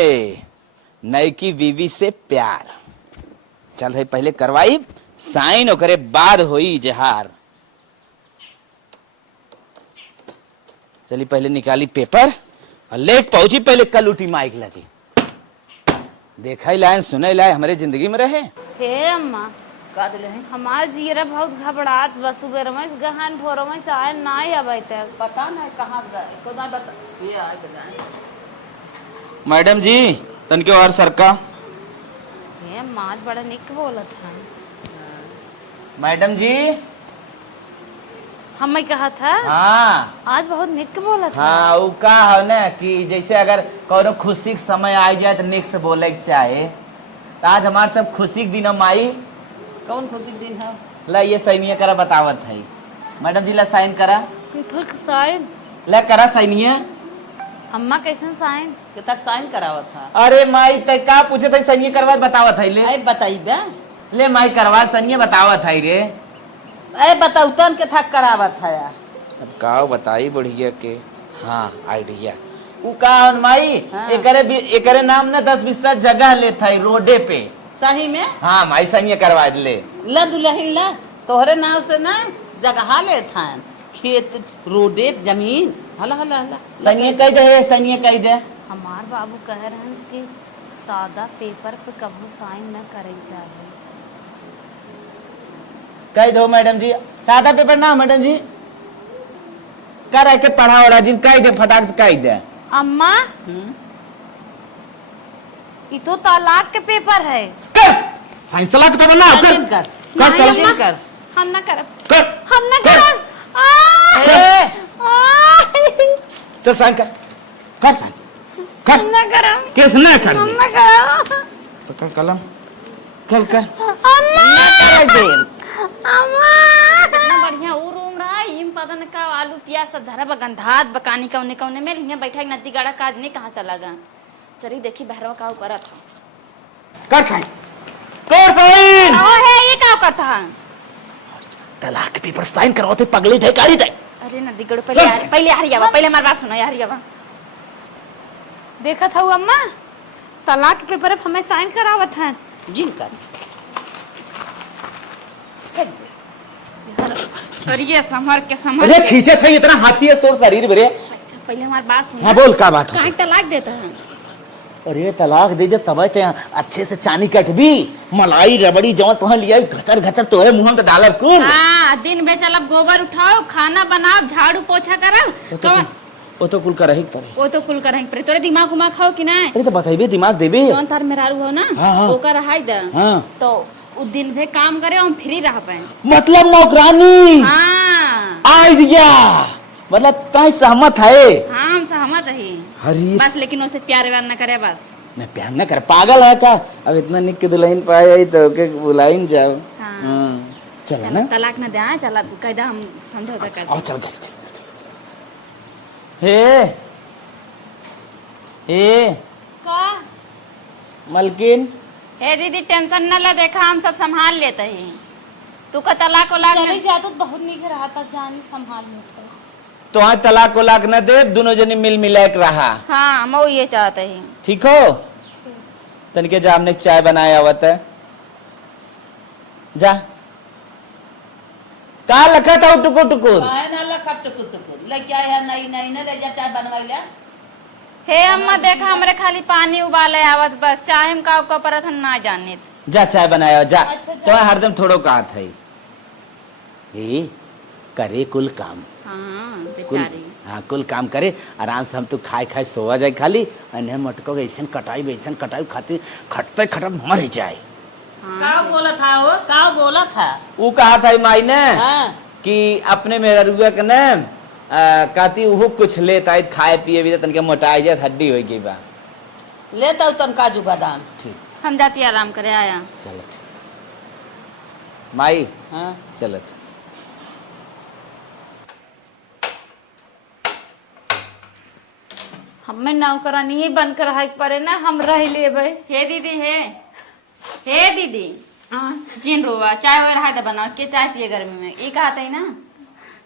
नई बीवी से प्यार। चल भाई पहले करवाई साइन ओकरे बाद होई इजहार। चली पहले निकाली पेपर और लेट पहुंची पहले कल उठी माइक लगी देखा ही लाइन सुने लाए हमारे जिंदगी में रहे। हे अम्मा का दुल्हन हमार जियरा बहुत घबराहट बस सुबह रमेश गहन भोरमेश आए नहीं अबे तक पता नहीं कहाँ गए खुदा बता ये आए गए मैडम जी तनके और सरका हे अम्मा आज बड़ा निक बोलत है। मैडम जी हम कहा था हाँ आज बहुत निक बोलत है। हाँ वो का है ना कि जैसे अगर कोनो खुशी के समय आ जाए तो निक से बोले के चाहे तो आज हमारे सब खुशी के दिन आई कौन खुशी दिन है ला ये सैनिया करा बतावत है मैडम जी ला साइन करा किथक साइन ला करा सैनिया अम्मा कैसन साइन कि तक साइन करावा था अरे माई तय का पूछे थे सैनिया करवा बतावत है ले आई बताई बे ले माई करवा सैनिया बतावत है रे ए बताउतन के थक करावत है। अब का बताई बढ़िया के। हाँ आइडिया उ का माई हाँ। एकरे नाम ना 10-20 जगह लेत है रोडे पे। सही में हाँ माई सही करवा ले। ला दुल्हन ला तोहरे नाव से ना जगह ले था खेत रोडे जमीन हला हला हला सही कह दे सही कह दे। हमार बाबू कह रहे हैं कि सादा पेपर पे कभी साइन न करे चाहिए। कह दो मैडम जी सादा पेपर ना मैडम जी कर के पढ़ा ओढ़ा जिन कह दे फटाक से कह दे। अम्मा ये तो तलाक के पेपर है। कर साइंस तलाक के पेपर ना कर कर कर नहीं, चल अम्मा, कर हम ना करब कर हम ना कर। करब ए चल साइन कर साइन कर हम ना करब केस ना कर हम दे ना करब पकड़ कलम कर कर ना करे दे अम्मा कितना बढ़िया ऊ रूम रहा इम पता न का आलू प्याज सब धरा बगंधात बकानी कौने कौने में लिया बैठा नदी गाड़ा काज नहीं कहाँ से लगा चली देखी बहरवा का ऊपर था कर साइन कर साइन। ओ है ये का करता है तलाक के पेपर साइन करवाते पगले ढेकारी दे। अरे नदी गड़ पहले आ रही पहले हमारी बात सुनो यार ये देखा था अम्मा तलाक के पेपर पे हमें साइन करावत है। जिन कर अरे ये संभर के संभर अरे खींचे थे इतना हाथी है तोर शरीर बरे। पहले हमारी बात सुनो हाँ बोल का बात हो। काहे तलाक देता है अरे तलाक दे दे तब ते अच्छे से चानी कटबी मलाई रबड़ी जवन तोहन लिया घचर घचर तोरे मुंह में डालब कुल। हाँ दिन में चलब गोबर उठाओ खाना बनाओ झाड़ू पोछा कराओ वो तो कुल करही करे। वो तो कुल करेंगे पर तोरे दिमाग उमा खाओ कि नहीं अरे तो बताइबे दिमाग देबे। जौन सार मेहरारू हो ना हाँ, हाँ। ओकर हाय द हाँ। तो उ दिन भे काम करे हम फ्री रह पाए। मतलब नौकरानी हाँ आइडिया मतलब तय सहमत है। हाँ हम सहमत है अरे बस लेकिन उसे प्यार व्यार न करे बस। मैं प्यार न कर पागल है का। अब इतना निक के दुल्हन पाए तो के बुलाइन जाओ। हाँ। हाँ चल ना तलाक न दे चल कायदा हम समझौता कर आओ चल घर चल। हे हे का मलकिन हे दीदी टेंशन न ले देखा हम सब संभाल लेते हैं तू का तलाक उलाक चले न- जा तो बहुत निक रहा था जानी संभाल में तो आज तलाक उलाक न दे दोनों जनी मिल मिला के रहा। हाँ हम वो ये चाहते हैं। ठीक हो तन के जा हमने चाय बनाया आवत है जा का लखा था टुकु टुकु। काहे ना लखा टुकु टुकु लेके आए है नई नई ना ले जा चाय बनवाई ले। हे अम्मा देखा हमरे खाली पानी उबाले आवत बस चाहे हम का परत हम ना जाने जा चाय बनाया जा। तो हरदम थोड़ो कहा था ये करे कुल काम हाँ कुल बेचारी हाँ कुल काम करे आराम से हम तो खाए खाए सोवा जाए खाली अन्य मटको ऐसा कटाई खाती खटते खटत मर जाए। का बोला था वो का बोला था वो कहा था माई ने हाँ कि अपने मेरा रुआ के ने कहती वो कुछ लेता खाए पिए भी तनके मोटाई जाए हड्डी हो गई बा। लेता तन काजू बादाम ठीक हम जाती आराम करे आया। चलो ठीक माई हाँ चलत हमें नौकरानी ही बन कर रह पड़े ना हम रह लेबै। हे दीदी हे दीदी जिन रोवा चाय वाय रहा बनाओ के चाय पिए गर्मी में ये कहा था ना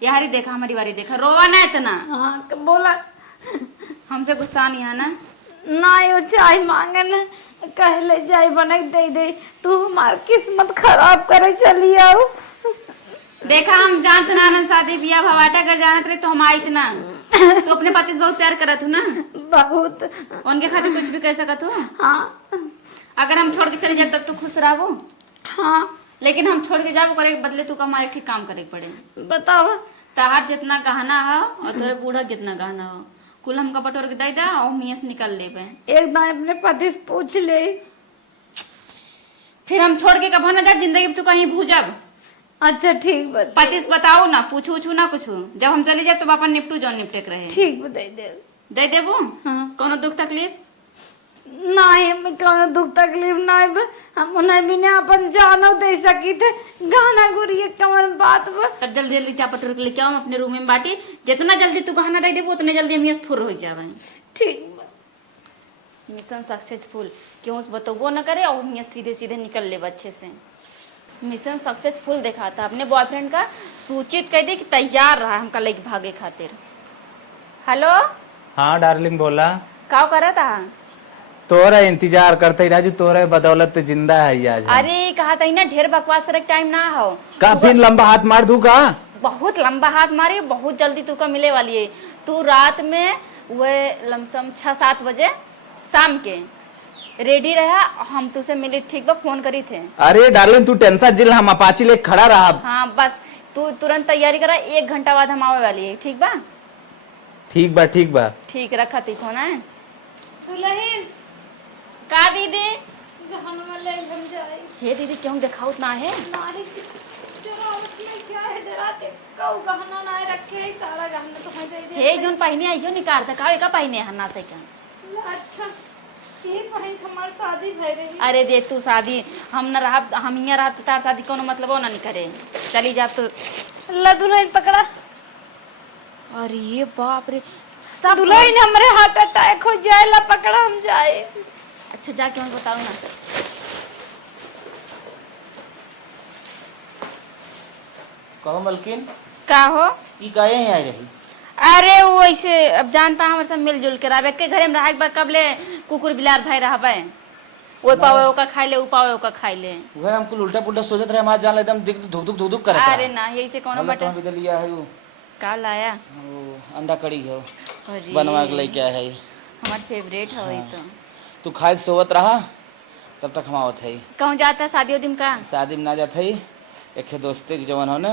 यारी देखा हमारी बारी देखा रोवा ना इतना हाँ बोला हमसे गुस्सा नहीं है ना ना यो चाय मांगे न कहले चाय बना दे दे तू हमार किस्मत खराब करे चली आओ। देखा हम जानते ना शादी बियाह भवाटा कर जानत रहे तो हम आई ना तो अपने पति से बहुत प्यार करत हूँ ना बहुत उनके खातिर कुछ भी कर सकत हो। हाँ अगर हम छोड़ के चले जाए तब तो खुश रहो हाँ लेकिन हम छोड़ के जाओ करे के बदले तू कमाए ठीक काम करे के पड़े। बताओ तहार जितना गहना हो और तेरे बूढ़ा कितना गहना हो कुल हमका बटोर के दे दा और मियाँ से निकल ले पे एक बार अपने पति से पूछ ले। फिर हम छोड़ के कभी ना जा जिंदगी में तू कहीं भूजब। अच्छा ठीक बता पति से बताओ ना पूछू उछू ना कुछ जब हम चले जाए तो अपन निपटू जाओ निपटे के रहे ठीक बता दे। दे देबू हाँ कोनो दुख तकलीफ नहीं हमें कौनो दुख तकलीफ नहीं बा हम उन्हें बिना अपन जानो दे सकी थे गाना गुड़िए कमर बात बा। तब जल्दी जल्दी चापट के लेके आओ हम अपने रूम में बाटी जितना जल्दी तू गहना दे देबू उतने जल्दी हम फुर हो जावे। ठीक बा मिशन सक्सेसफुल क्यों बतबो न करे और मियाँ सीधे सीधे निकल ले अच्छे से। मिशन सक्सेसफुल देखा था। अपने बॉयफ्रेंड का सूचित कर दी कि तैयार रहा हमका लेके भागे खातिर। हेलो, हाँ डार्लिंग बोला। का करा था? तोरा इंतजार करते ही राजू, तोरे बदौलत तो जिंदा है आज हम। अरे कहा था ना ढेर बकवास करे टाइम ना हो। काफी लंबा हाथ मार दूं का? बहुत लंबा हाथ मारी, बहुत जल्दी तुका मिले वाली है। तू रात में वह लमसम 6-7 बजे शाम के रेडी रहा, हम तुझसे मिले ठीक बा, फोन करी थे। अरे डार्लिंग तू टेंशन जिल, हम अपाची लेके खड़ा रहा। हाँ बस तू तुरंत तैयारी करा, 1 घंटा बाद हम आवे वाली है। ठीक बा? ठीक बा ठीक बा। ठीक रखा थी फोन है। दुल्हन का दीदी? गहनवा ले हम जाए। हे दीदी क्यों दिखाओ ना है? नारी चुरावत में क्या है डराते कौ गहना ना रखे है, सारा गहना तो दे दे। हे जोन पहिने आई जो निकाल तक का पहिने हन्ना से क्या? अच्छा ये पहन हमार शादी भई रही। अरे देख तू शादी हम न रहा, हम हियां रहा तो तार शादी कोनो मतलब ना नहीं करे। चली जा तो। ला दुल्हन पकड़ा। अरे बाप रे, सब दुल्हन हमरे हाथ अटैक हो जाए, ला पकड़ा हम जाए। अच्छा जा क्यों बताओ ना। कहो मलकिन, का हो? ई काहे ही आई रही? अरे वो ऐसे अब जानता हमारे साथ मिलजुल के रहे के घरे में रहा एक बार कबले कुकुर बिलार भाई रहबे। वो पावे ओका खाई ले, उ पावे ओका खाई ले। वह हमको उल्टा पुल्टा सोचत रहे, हमार जान ले एकदम दिख धुक धुक धुक करे। अरे ना यही से कोनो मटन बदल लिया है वो। का लाया? वो अंडा कड़ी है, अरे बनवा के लेके आया है। हमार फेवरेट है वही तो। तू खाए के सोवत रहा तब तक हम आवत है। कहूँ जाता है शादी उदिम का? शादी में ना जात है, एक दोस्ते के जवन हो ना,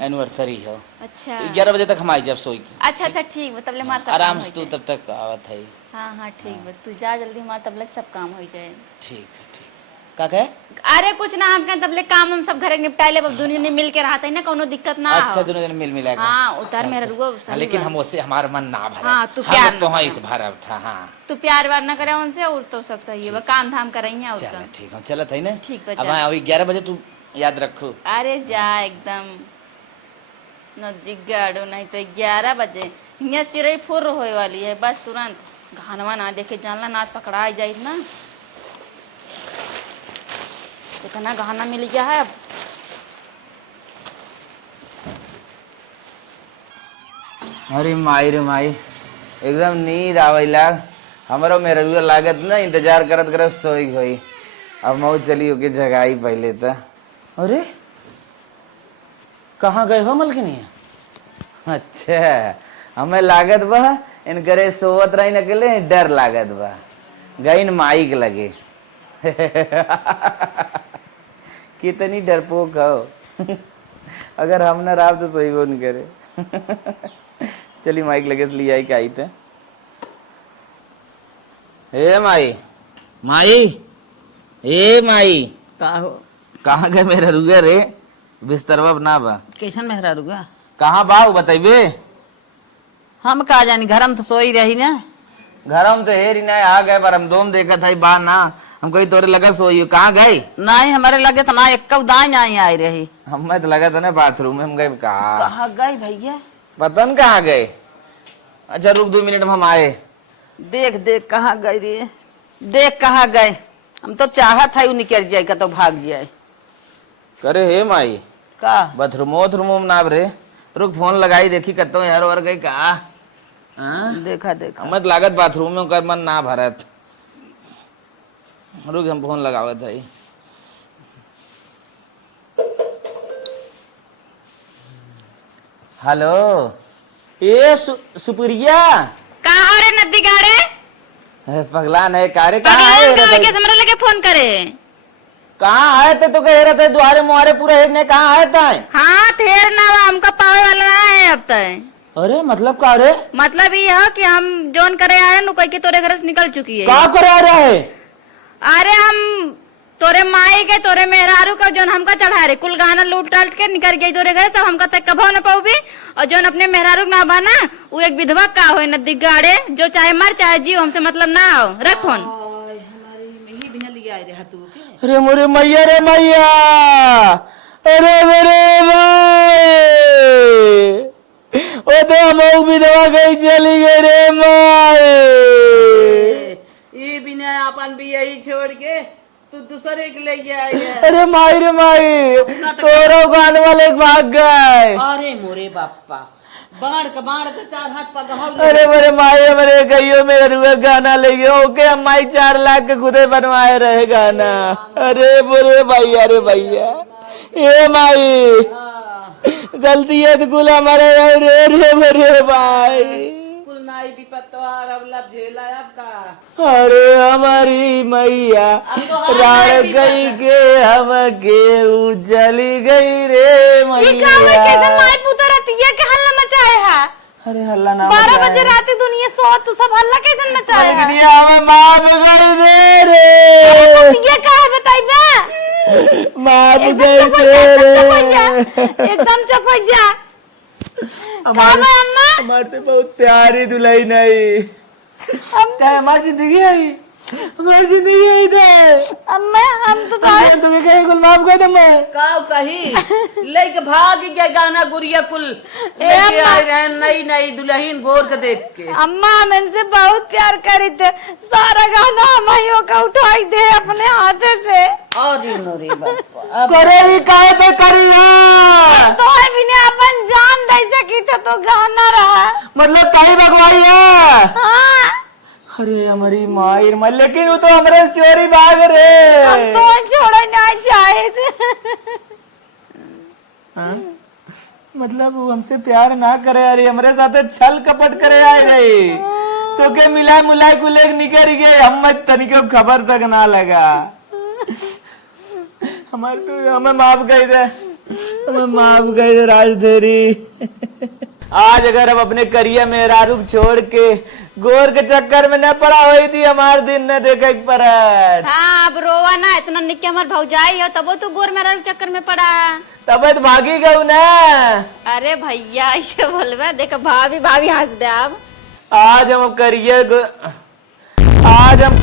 एनिवर्सरी हो। अच्छा 11 बजे तक हम आई जब सोई की। अच्छा अच्छा ठीक बा, तब ले हमार सब आराम काम से हो तू जाए। तब तक आवत है। हाँ हाँ ठीक बा, तू जा जल्दी, हमार तब लग सब काम हो जाए। ठीक है ठीक। का कहे? अरे कुछ ना, हम कहें तब ले काम हम सब घरे निपटा ले, दुनिया ने मिल के रहते है ना, कोनो दिक्कत ना अच्छा हो। दोनों जन मिल मिला के। हाँ उतार मेरा रुको सही लेकिन बा। हम उससे हमारा मन ना भरा। हाँ, तू हम प्यार लोग तो ना हाँ करो। इस भरब था। हाँ तू प्यार वार ना करे उनसे, और तो सब सही है बा, काम धाम करेंगे और चल का। ठीक है, चलत है ना। ठीक बा, अब चल। हाँ अभी 11 बजे तू याद रखो। अरे जा एकदम नजदीक गाड़ो, नहीं तो 11 बजे यहाँ चिड़ई फुर होए वाली है, बस तुरंत घनवा ना देखे जानला नाच पकड़ा जाए ना। इतना गहना मिल गया है अब। अरे माई रे माई, एकदम नींद आवेला। हमारो मेरा लागत ना इंतजार करत करत सोई गई। अब मऊ चली होके जगाई पहले तो। अरे कहाँ गए हो मलकिनिया? अच्छा हमें लागत बा इनकरे सोवत रही अकेले, डर लागत बा गई माई के लगे। कितनी डरपोक हो। अगर हम ना राव तो सोई वो नहीं करे। चली माइक लगे से लिया आई थे। ए माई, माई, ए माई, का हो? कहाँ गए मेरा रुआ रे? बिस्तरवा बना बा। कैसन मेहरा रुआ? कहाँ बा बताइबे? हम का जानी, घर में तो सोई रही ना। घर हम तो हेरी ना आ गए, पर हम दोम देखा था बा ना, हम कहीं तोरे लगा सोई हो। कहाँ गई? नहीं हमारे लगे तो ना एक दाई आई आई रही। हमें तो लगा था ना बाथरूम में। हम गए कहाँ? कहाँ गई भैया? पता नहीं कहाँ गए। अच्छा रुक 2 मिनट में हम आए। देख देख कहाँ गई रे, देख कहाँ गए। हम तो चाहत है निकल जाए का तो भाग जाए। करे हे माई का बाथरूम में ना रे, रुक फोन लगाई देखी कतो यार और गई कहा। हाँ? देखा देखा मत लागत बाथरूम में कर मन ना भरत। रुक हम फोन लगावत है। हेलो ए सुप्रिया, कहाँ रे नदी गाड़े? पगला नहीं कारे कहाँ है? हमरा लगे फोन करे। कहाँ आए थे तो कह रहे थे द्वारे मुहारे पूरा हेड ने कहाँ आए थे? हाँ थेर ना हमका पावे वाला ना है अब तक। अरे मतलब का रे? मतलब ये है कि हम जोन करे आए नु कह के तोरे घर से निकल चुकी है। का करा रहे? अरे हम तोरे माई के तोरे मेहरारू का जोन हमका चढ़ा रे कुल गाना लूट टाल के निकल गई तोरे घर, सब हमका तक कभो न पाऊबी। और जोन अपने मेहरारू ना बना वो एक विधवा का हो नदी गाड़े, जो चाहे मर चाहे जीव, हमसे मतलब ना हो। रख फोन। अरे मोरे मैया रे मैया, अरे मेरे भाई, वो तो हम विधवा गई चली गई रे माई। ये बिना अपन भी यही छोड़ के तू दूसरे के ले आई है। अरे माई रे माई, तोरो गान वाले भाग गए। अरे मोरे बापा, बाढ़ के 4 हाथ पगहल। अरे मेरे माई मेरे गईयो मेरे रुए गाना ले गए ओके, हम माई 4 लाख के खुदे बनवाए रहे गाना। अरे बोरे भैया, अरे भैया ए माई गलती है तो कुल हमारे रे रे मेरे भाई। कुल नाई विपत तोहार अब लब झेला आपका। अरे हमारी मैया राड़ गई के हम के उजली गई रे मैया। माई पुत्र रतिया के हल्ला मचाए है। अरे हल्ला ना 12 बजे रात दुनिया सो तू सब हल्ला कैसे मचाए है? लेकिन हमें माफ कर दे रे। ये का है बताइबे? माफ कर दे रे। एकदम चुप हो जा। हमारे से बहुत प्यारी दुल्हन नहीं, चाहे हमारी जिंदगी आई, हमारी जिंदगी आई थे। अम्मा हम तो हम तो कहे कुल माफ कर दे। मैं काव कही लेके भाग गया गाना गुड़िया कुल लेके आए रहे नई नई दुल्हन गोर के देख के। अम्मा हम इनसे बहुत प्यार करी थे, सारा गाना हमाइयों का उठाई दे अपने हाथे से। अरे मोरे बापा, करे भी काहे तो करिया। तो है भी ने अपन जान दे सकी तो गाना रहा। मतलब काहे भगवाई है। हाँ अरे हमारी माई माई, लेकिन वो तो हमारे चोरी भाग रे। हम तो छोड़े ना चाहे थे। हाँ? मतलब वो हमसे प्यार ना करे, अरे हमारे साथ छल कपट करे आए रही तो के मिला मुलाई को लेकर निकल गए, हम तनिको खबर तक ना लगा। हमारे तो हमें माफ कर दे, हमें माफ कर दे राजधरी। आज अगर हम अपने करिया में रारुक छोड़ के गोर के चक्कर में न पड़ा हुई थी, हमारे दिन न देखे पर। हाँ अब रोवा ना, इतना निक्के हमारे भौजाई हो तब तो गोर मेरा चक्कर में पड़ा है। तब तो भागी गऊ ना। अरे भैया ऐसे बोलबा, देखो भाभी भाभी हंस दे आप। आज हम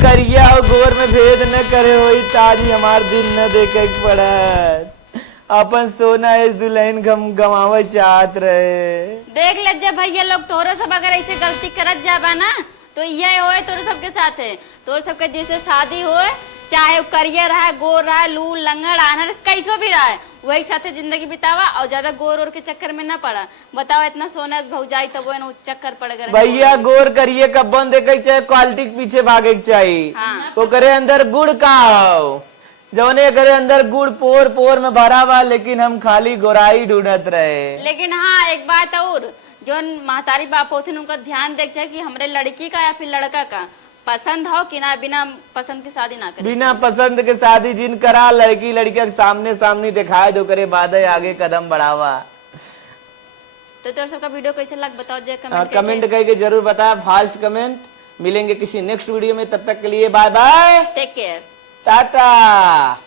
करिया और गोर में भेद न करे हुई, ताजी हमार दिन न देखे पड़ा। अपन सोना इस दुल्हन गमावे चाहत रहे। देख ले जब भैया लोग तोरो सब अगर ऐसे गलती करत जाबा ना तो ये होए तोरो सबके साथ है। तोरो सबके जैसे शादी होए, चाहे वो करियर रहा, गोर रहा, लूल लंगड़ आनर कैसो भी रहा, वही साथे जिंदगी बितावा और ज्यादा गोर और के चक्कर में ना पड़ा। बताओ इतना सोना भौजाई तब वो चक्कर पड़ गए। भैया गोर करिए कब्बन देखे चाहे क्वालिटी के पीछे भागे चाहिए। हाँ। तो करे अंदर गुड़ का हो, जवने करे अंदर गुड़ पोर पोर में भरा हुआ, लेकिन हम खाली गोराई ढूंढत रहे। लेकिन हाँ एक बात और, जो महतारी बाप होते उनका ध्यान देख जाए कि हमरे लड़की का या फिर लड़का का पसंद हो कि ना, बिना पसंद की शादी ना करे। बिना पसंद के शादी जिन करा, लड़की लड़का सामने सामने दिखाए दो, करे बाद आगे कदम बढ़ावा। तो तोर सबका वीडियो कैसे लग बताओ जे कमेंट करके जरूर बता, फास्ट कमेंट। मिलेंगे किसी नेक्स्ट वीडियो में, तब तक के लिए bye bye, take care, Tata.